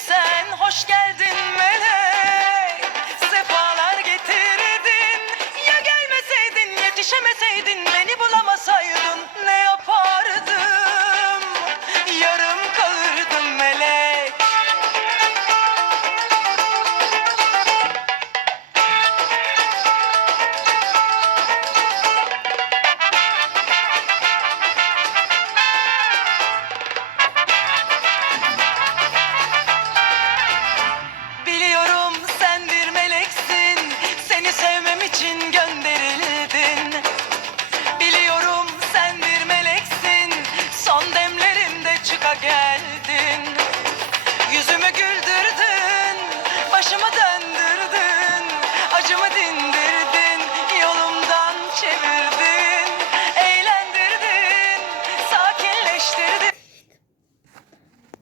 sen, hoş geldin melek. Sefalar getirdin Ya gelmeseydin, yetişemeseydin Beni bulamasaydın. Geldin Yüzümü güldürdün